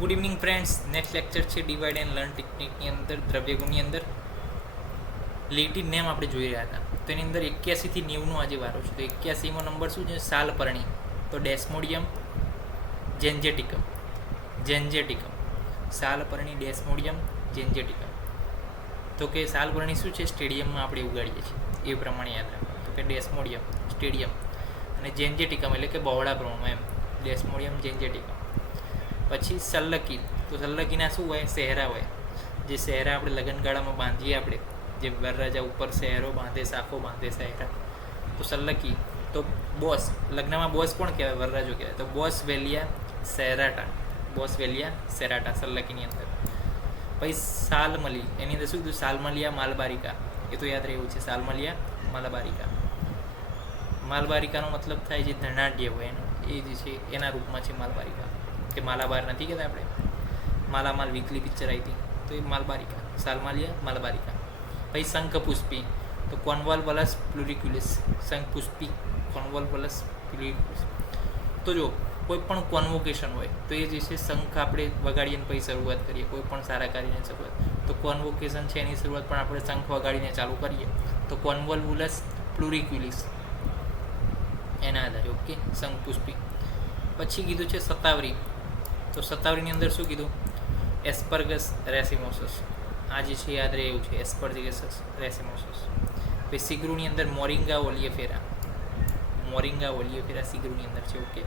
Good evening friends. Next lecture છે divide and learn ટેકનિકની અંદર દ્રવ્યગુણની અંદર લેટિન નેમ આપણે જોઈ રહ્યા હતા. તો એની અંદર 81 થી 90નો આજે વારો છે. તો 81મો નંબર શું છે? સાલપર્ણી. તો ડેસ્મોડિયમ જેન્જેટિકમ. સાલપર્ણી ડેસ્મોડિયમ જેન્જેટિકમ. તો કે સાલપર્ણી શું છે? સ્ટેડિયમમાં આપણે ઉગાડીએ છીએ એ પ્રમાણે યાદ રાખો. તો કે ડેસ્મોડિયમ સ્ટેડિયમ અને જેન્જેટિકમ એટલે કે બહોળા પ્રમાણમાં એમ ડેસ્મોડિયમ જેન્જેટિકમ. પછી સલ્લકી. તો સલ્લકીના શું હોય? શહેરા હોય. જે શહેરા આપણે લગ્નગાળામાં બાંધીએ આપણે, જે વરરાજા ઉપર શહેરો બાંધે, શાખો બાંધે શહેરા, તો સલ્લકી. તો બોસ, લગ્નમાં બોસ કોણ કહેવાય? વરરાજો કહેવાય. તો બોસ વેલિયા સેરાટા. બોસ વેલિયા સેરાટા સલ્લકીની અંદર. પછી સાલમલી, એની અંદર શું કીધું? સાલમલિયા માલબારિકા. એ તો યાદ રહેવું છે. સાલમલિયા માલબારિકા. માલબારિકાનો મતલબ થાય જે ધનાઢ્ય હોય એનો, એ જે છે એના રૂપમાં છે માલબારિકા. કે માલાબાર નથી કહેતા આપણે? માલામાલ વીકલી પિક્ચર આવી હતી, તો એ માલબારિકા. સાલમાલિયા માલબારિકા. પછી શંખપુષ્પી. તો કોન્વોલ્વલસ પ્લુરિક્યુલિસ. શંખપુષ્પી કોન્વોલ્વલસ પ્લુરિક્યુલિસ. તો જો કોઈ પણ કોન્વોકેશન હોય તો એ જે છે શંખ આપણે વગાડીને પછી શરૂઆત કરીએ, કોઈ પણ સારા કાર્યની શરૂઆત. તો કોન્વોકેશન છે એની શરૂઆત પણ આપણે શંખ વગાડીને ચાલુ કરીએ, તો કોન્વોલ્વુલસ પ્લુરિક્યુલિસ એના આધારે. ઓકે, શંખપુષ્પી. પછી કીધું છે શતાવરી. તો શતાવરીની અંદર શું કીધું? એસ્પર્ગસ રેસિમોસસ. આ જે છે યાદ રહે એવું છે, એસ્પર્ગસ રેસિમોસસ. પછી સિગ્રુની અંદર મોરિંગા ઓલિયેફેરા. મોરિંગા ઓલિયેફેરા સિગ્રુની અંદર છે. ઓકે,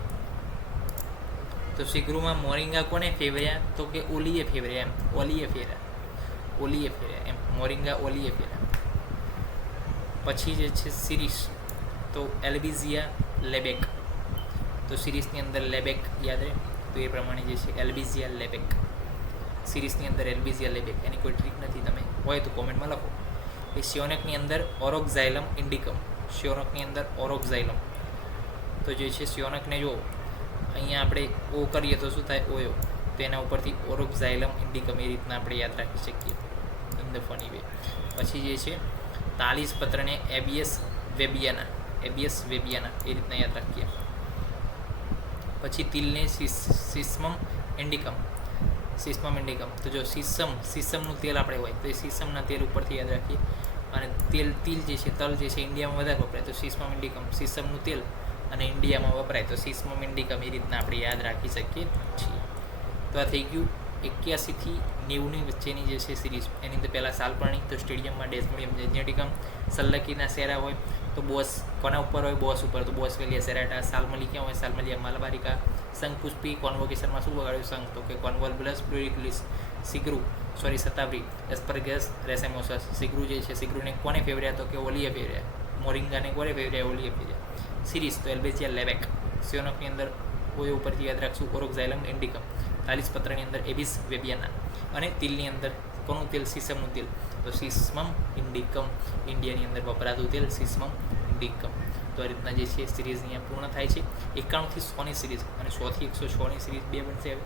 તો સિગ્રુમાં મોરિંગા કોને ફેવર્યા? તો કે ઓલીએ ફેવર્યા એમ. ઓલિયેફેરા એમ. મોરિંગા ઓલિયેફેરા. પછી જે છે સિરીસ. તો એલ્બિઝિયા લેબેક. તો સિરીસની અંદર લેબેક યાદ રહે. તો એ પ્રમાણે જે છે એલ્બિઝિયા લેબેક. સિરીસની અંદર એલ્બિઝિયા લેબેક. એની કોઈ ટ્રીક નથી, તમે હોય તો કોમેન્ટમાં લખો. એ શિયોનકની અંદર ઓરોક્ઝાઇલમ ઇન્ડિકમ. શિયોનકની અંદર ઓરોક્ઝાઇલમ. તો જે છે શિયોનકને જો અહીંયા આપણે ઓ કરીએ તો શું થાય? ઓયો. તો એના ઉપરથી ઓરોક્ઝાઇલમ ઇન્ડિકમ એ રીતના આપણે યાદ રાખી શકીએ ઇન ધ ફની વે. પછી જે છે તાલીસ પત્રને એબિયસ વેબિયાના. એ રીતના યાદ રાખીએ. પછી તિલને સિસ્મમ ઇન્ડિકમ. તો જો સીસમનું તેલ આપણે હોય તો એ સીસમના તેલ ઉપરથી યાદ રાખીએ. અને તિલ જે છે, તલ જે છે ઇન્ડિયામાં વધારે વપરાય, તો સિસ્મમ ઇન્ડિકમ સીસમનું તેલ, અને ઇન્ડિયામાં વપરાય તો સિસ્મમ ઇન્ડિકમ. એ રીતના આપણે યાદ રાખી શકીએ છીએ. તો આ થઈ ગયું 81 થી 90ની વચ્ચેની જે છે સિરીઝ. એની અંદર પહેલાં સાલપર્ણી, તો સ્ટેડિયમમાં ડેસ્મોડિયમ જેન્જેટિકમ. સલ્લકીના શેરા હોય તો બોસ કોના ઉપર હોય? બોસ ઉપર. તો બોસ વેલિયા સેરાટા. સાલમલી ક્યાં હોય? સાલમલિયા માલબારિકા. શંખપુષ્પી કોન્વોકેશનમાં શું વગાડ્યું? શંખ. તો કે કોન્વોલ્વુલસ પ્લુરિક્યુલિસ. શતાવરી એસ્પર્ગસ રેસેમોસસ. સિગ્રુ જે છે, સિગ્રુને કોને ફેવર્યા? તો કે ઓલિએ ફેવર્યા. મોરિંગાને કોને ફેવર્યા? ઓલિએ ફેવર્યા. સિરીસ તો એલ્બેઝિયા લેબેક. સિયોનકની અંદર ઓયો ઉપરથી યાદ રાખશું ઓરોક્ઝાઇલમ ઇન્ડિકમ. તાલીસ પત્રની અંદર એબિસ વેબિયાના. અને તિલની અંદર કોનું તેલ? સીસમનું તેલ. તો સિસ્મમ ઇન્ડિકમ. ઇન્ડિયાની અંદર વપરાતું તેલ સિસ્મમ ઇન્ડિકમ. તો આ રીતના જે છે સિરીઝ અહીંયા પૂર્ણ થાય છે. 91 થી 100ની સિરીઝ અને 100 થી 106ની સિરીઝ બે બનશે હવે.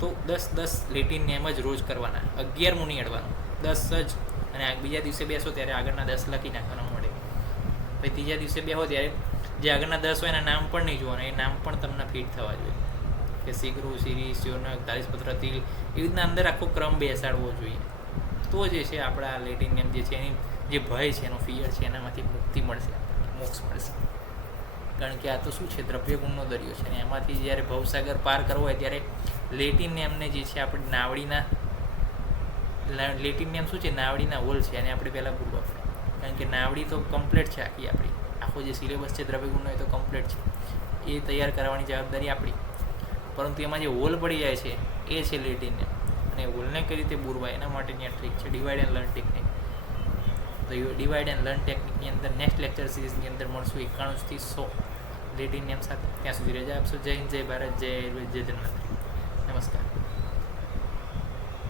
તો 10 લેટિન નેમ જ રોજ કરવાના. 11મું નહીં અડવાનું, 10 જ. અને બીજા દિવસે બેસો ત્યારે આગળના 10 લખી નાખવાના મળે. પછી ત્રીજા દિવસે બેહો ત્યારે જે આગળના 10 હોય એના નામ પણ નહીં જોવાના, એ નામ પણ તમને ફિટ થવા જોઈએ. કે સિગ્રુ, સિરીઝ, શિયોનક, તાલીસપત્ર, તિલ, એવી રીતના અંદર આખો ક્રમ બેસાડવો જોઈએ. તો જે છે આપણા લેટિન નેમ જે છે એની જે ભય છે, એનો ફિયર છે, એનામાંથી મુક્તિ મળશે, મોક્ષ મળશે. કારણ કે આ તો શું છે? દ્રવ્યગુણનો દરિયો છે. અને એમાંથી જ્યારે ભવસાગર પાર કરવો હોય ત્યારે લેટિન નેમને જે છે આપણે નાવડીના લેટિન નેમ શું છે? નાવડીના હોલ છે. અને આપણે પહેલાં ભૂલવા પડે. કારણ કે નાવડી તો કમ્પ્લીટ છે આખી આપણી. આખો જે સિલેબસ છે દ્રવ્યગુણનો એ તો કમ્પ્લીટ છે. એ તૈયાર કરવાની જવાબદારી આપણી. પરંતુ એમાં જે હોલ પડી જાય છે એ છે લેટિન નેમ. અને હોલને કઈ રીતે બુરવાય એના માટેની આ ટ્રીક છે ડિવાઇડ એન્ડ લર્ન ટેકનિક. તો ડિવાઇડ એન્ડ લર્ન ટેકનિકની અંદર નેક્સ્ટ લેક્ચર સિરીઝની અંદર મળશું 91 થી 100 લેટિન નેમ સાથે. ત્યાં સુધી રજા આપશો. જય હિન્દ, જય ભારત, જય ધન્વંતરી. નમસ્કાર.